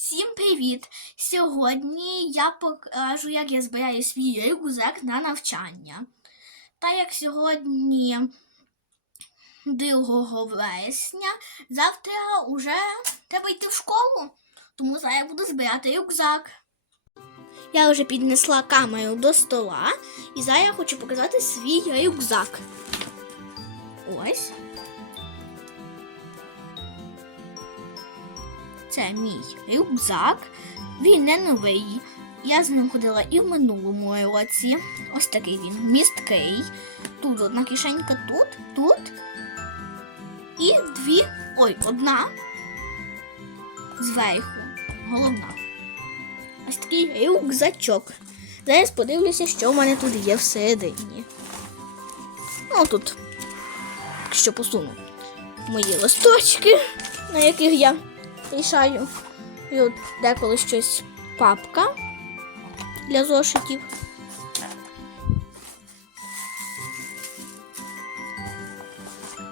Всім привіт! Сьогодні я покажу, як я збираю свій рюкзак на навчання. Та як сьогодні 2 вересня, завтра вже треба йти в школу, тому зараз я буду збирати рюкзак. Я вже піднесла камеру до стола і зараз я хочу показати свій рюкзак. Ось. Це мій рюкзак. Він не новий. Я з ним ходила і в минулому році. Ось такий він місткий. Тут одна кишенька, тут, тут. І дві. Ой, одна зверху. Головна. Ось такий рюкзачок. Зараз подивлюся, що в мене тут є всередині. Ну тут, якщо посуну мої листочки, на яких я рішаю. І от деколи щось папка для зошитів.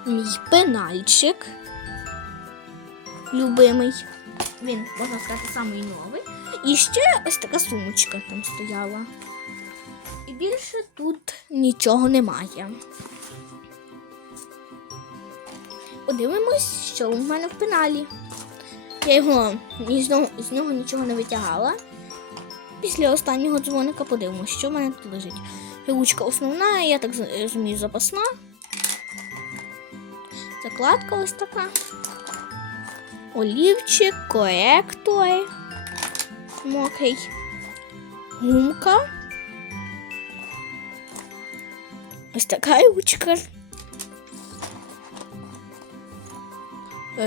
Мій пенальчик любимий. Він, можна сказати, самий новий. І ще ось така сумочка там стояла. І більше тут нічого немає. Подивимось, що у мене в пеналі. Я його з нього нічого не витягала. Після останнього дзвоника подивимося, що в мене тут лежить. Ручка основна, я так розумію, запасна. Закладка ось така. Олівчик, коректор. Мокрий. Гумка. Ось така ручка.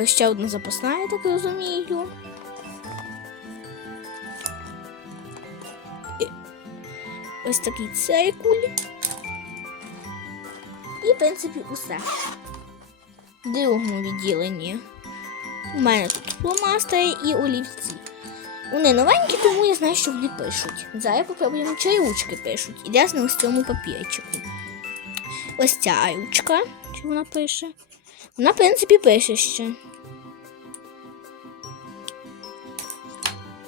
Ще одна запасна, я так розумію. Ось такий циркуль. І, в принципі, усе. В другому відділенні. У мене тут фломастери і олівці. Вони новенькі, тому я знаю, що вони пишуть. Зараз попробуємо, чи ручки пишуть. І ясно ось цьому папірчику. Ось ця ручка, чи вона пише. Вона, в принципі, пише ще.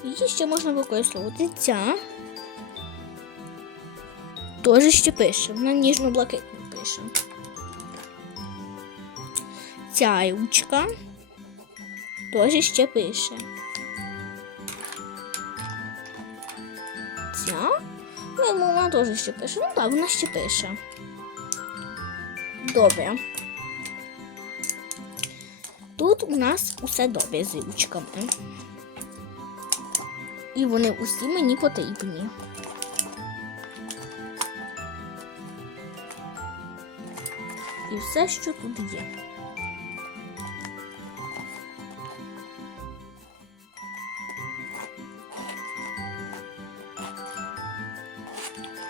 Її ще можна використовувати. Ця теж ще пише. Вона ніжно-блакитно пише. Ця ручка теж ще пише. Ця? Ну, вона теж ще пише. Ну так, вона ще пише. Добре. Тут у нас усе добре з ручками. І вони усі мені потрібні. І все, що тут є.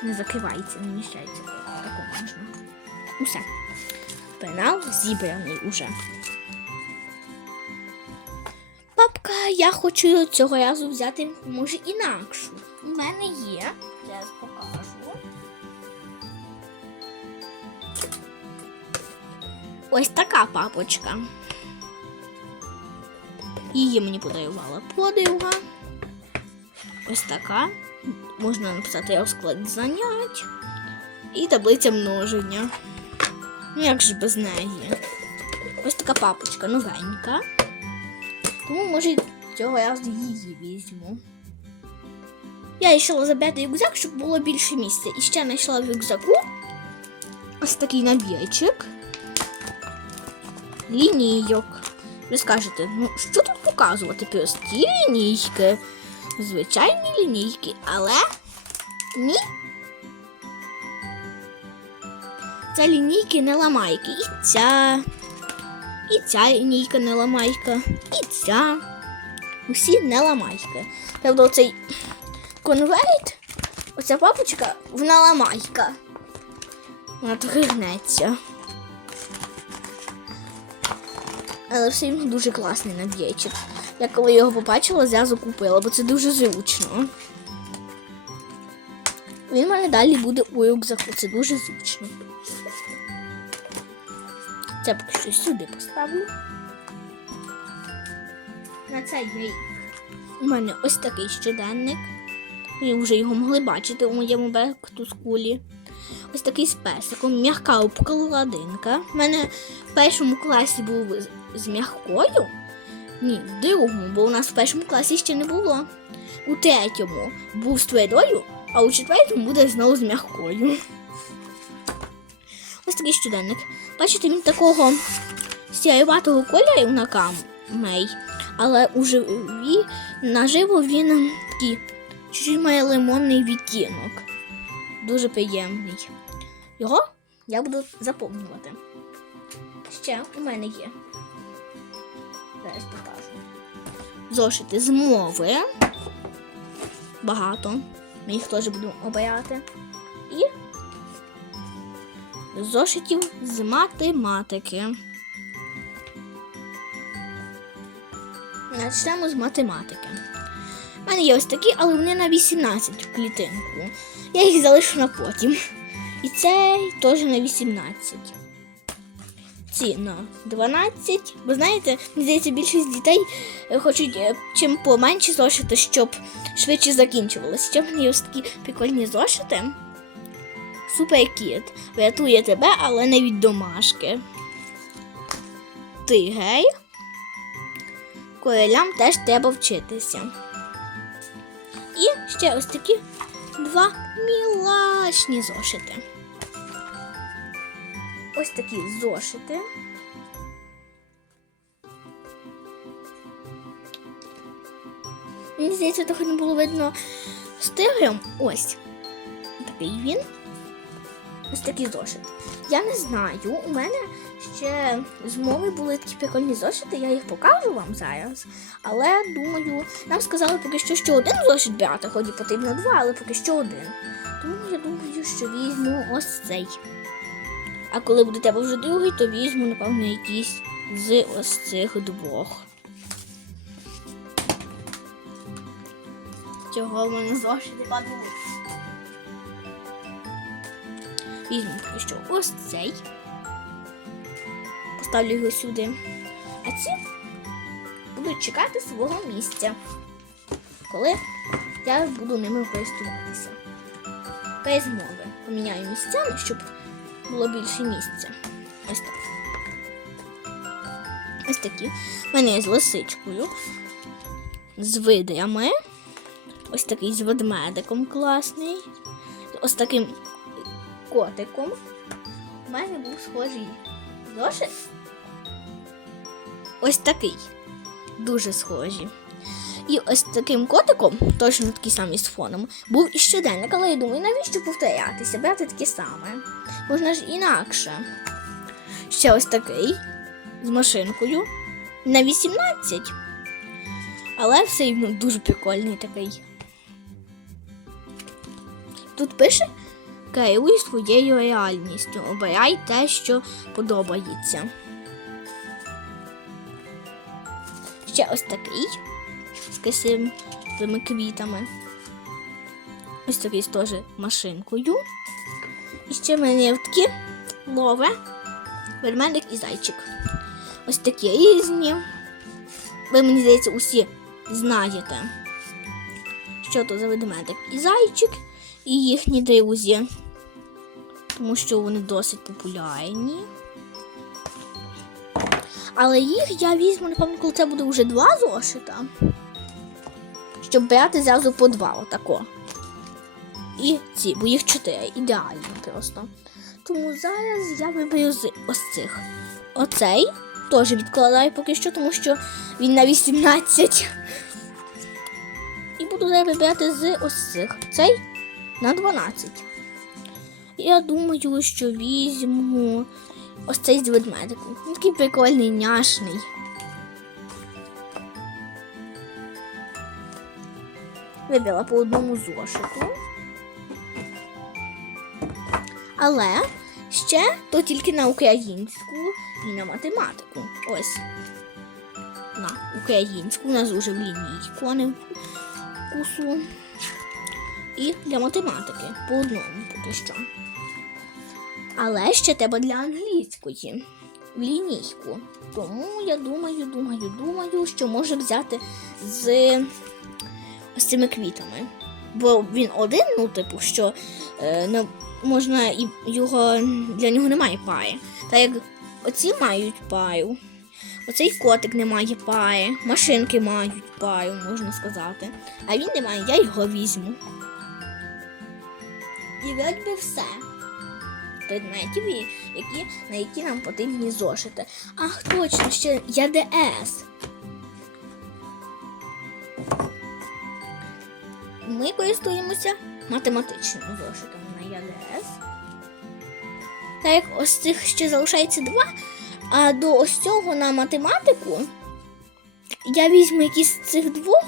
Не закривається, не міщається. Тако можна. Усе. Пенал зібраний уже. Папка, я хочу цього разу взяти, може, інакшу. У мене є. Зараз покажу. Ось така папочка. Її мені подарувала подруга. Ось така. Можна написати розклад занять і таблиця множення. Ну, як же без неї? Ось така папочка новенька. Тому, може, цього разу її візьму. Я вирішила забрати рюкзак, щоб було більше місця. І ще знайшла в рюкзаку ось такий набірчик. Лінійок. Ви скажете, ну що тут показувати? Прості лінійки, звичайні лінійки, але ні. Це лінійки не ламайки. І ця, і ця лінійка не ламайка, і ця. Усі не ламайки. Тобто оцей конверт, оця папочка, вона ламайка. Вона трохи гнеться. Але все рівно дуже класний набійчик. Я коли його побачила, зразу купила, бо це дуже зручно. Він в мене далі буде у рюкзаку, це дуже зручно. Це поки сюди поставлю. На цей рік У мене ось такий щоденник. Ви вже його могли бачити у моєму бек-ту-скулі. Ось такий з песиком, м'яка обкладинка. У мене в першому класі був з м'якою. Ні, в другому, бо у нас в першому класі ще не було. У третьому був з твердою, а у четвертому буде знову з м'якою. Ось такий щоденник. Бачите, він такого сяєватого кольору на камей, але у живі наживо він такий чуть має лимонний відтінок. Дуже приємний. Його я буду заповнювати. Ще у мене є. Зараз покажу. Зошити з мови. Багато. Ми їх теж будемо обирати. Зошитів з математики. Почнемо з математики. У мене є ось такі, але вони на 18 в клітинку. Я їх залишу на потім. І цей теж на 18. Ці на 12. Бо знаєте, мені здається, більшість дітей е, хочуть е, чим поменше зошити, щоб швидше закінчувалося. Ще в мене є ось такі прикольні зошити. Суперкіт. Врятує тебе, але не від домашки. Ти гей. Королям теж треба вчитися. І ще ось такі два мілашні зошити. Ось такі зошити. Мені здається, трохи не було видно стилем. Ось. Такий він. Ось такий зошит. Я не знаю, у мене ще з мови були такі прикольні зошити, я їх покажу вам зараз. Але думаю, нам сказали поки що, що один зошит брати, хоч і потрібно два, але поки що один. Тому я думаю, що візьму ось цей. А коли буде тебе вже другий, то візьму, напевно, якийсь з ось цих двох. Чого в мене зошити падуть? Візьму що ось цей. Поставлю його сюди. А ці будуть чекати свого місця, коли я буду ними користуватися. Без мови. Поміняю місцями, щоб було більше місця. Ось так. Ось такі. У мене є з лисичкою, з видрями. Ось такий з ведмедиком класний. Ось таким котиком. У мене був схожий зошит. Ось такий. Дуже схожі. І ось таким котиком, точно такий самий з фоном, був і щоденник, але я думаю, навіщо повторятися, брати таке саме. Можна ж інакше. Ще ось такий з машинкою на 18. Але все рівно дуже прикольний такий. Тут пише керуй своєю реальністю. Обирай те, що подобається. Ще ось такий з красивими квітами. Ось такий теж машинкою. І ще є лове, ведмедик і зайчик. Ось такі різні. Ви, мені здається, усі знаєте, що то за ведмедик і зайчик, і їхні друзі. Тому що вони досить популярні. Але їх я візьму, напевно, коли це буде вже два зошита. Щоб брати зразу по два отако. І ці, бо їх чотири. Ідеально просто. Тому зараз я виберу з ось цих. Оцей теж відкладаю поки що, тому що він на 18. І буду зараз вибирати з ось цих. Цей на 12. Я думаю, що візьму ось цей з ведмедиком. Він такий прикольний, няшний. Вибрала по одному зошиту. Але ще то тільки на українську і на математику. Ось. На українську у нас вже в лінійку, а не кусу. І для математики по одному поки що. Але ще треба для англійської в лінійку. Тому я думаю, думаю, думаю, що може взяти з з цими квітами. Бо він один, ну, типу, що е, не, можна і його для нього немає паї. Та як оці мають паю, оцей котик не має паї, машинки мають паю, можна сказати. А він не має, я його візьму. І вроді би все. Предметів, які, на які нам потрібні зошити. Ах, точно, ще ЯДС. Ми користуємося математичними зошитами на ЯДС. Так як ось цих ще залишається два, а до ось цього на математику я візьму якийсь з цих двох,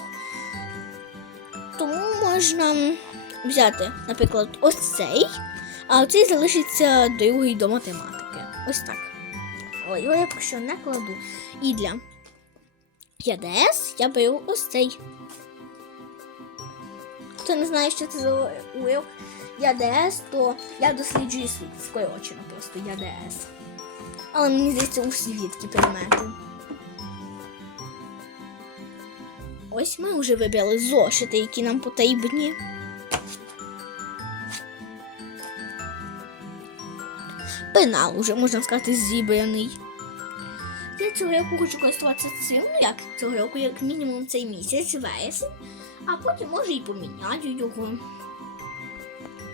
тому можна взяти, наприклад, ось цей, а оцей залишиться другий до математики. Ось так. Але його я поки що не кладу. І для ЯДС я беру ось цей. Хто не знає, що це за уривок ЯДС, то я досліджую світ. Скорочено просто ЯДС. Але мені здається, усі відки предмети. Ось ми вже вибрали зошити, які нам потрібні. Пенал уже, можна сказати, зібраний. Я цього року хочу користуватися цим, ну як цього року, як мінімум цей місяць, вересень, а потім може і поміняю його.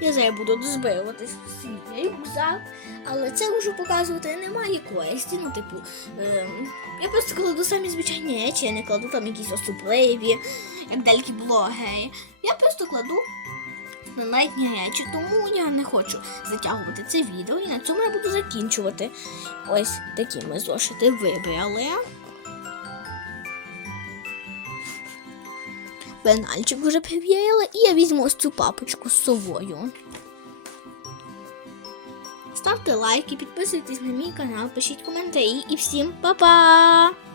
Я зараз буду дозбирувати свій рюкзак, але це вже показувати немає користі. Ну, типу, ем, я просто кладу самі звичайні речі, я не кладу там якісь особливі, як деякі блогери. Я просто кладу стандартні речі, тому я не хочу затягувати це відео і на цьому я буду закінчувати. Ось такі ми зошити вибрали. Пенальчик вже перевірила, і я візьму ось цю папочку з совою. Ставте лайки, підписуйтесь на мій канал, пишіть коментарі і всім па-па!